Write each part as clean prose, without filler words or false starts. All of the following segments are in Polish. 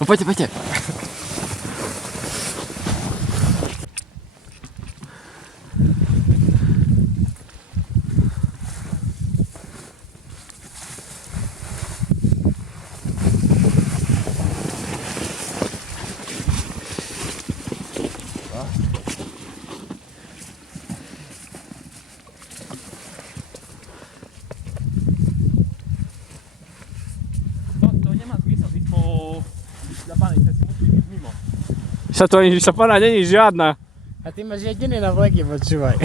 No poďte, poďte. Sa to ani šlapana není žiadna. A ty máš jediný na vleky, počúvaj.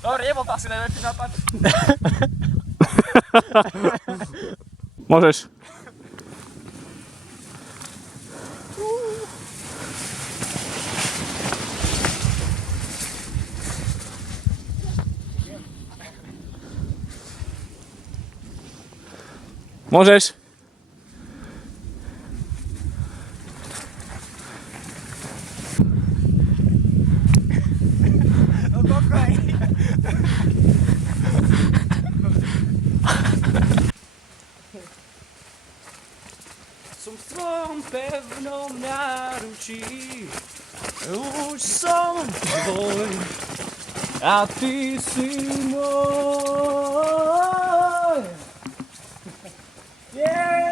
Dobre, nebol to asi najlepší nápad. Môžeš. Môžeš. Som v tvojom pevnom náručí, už som tvoj a ty si môj. Yeah!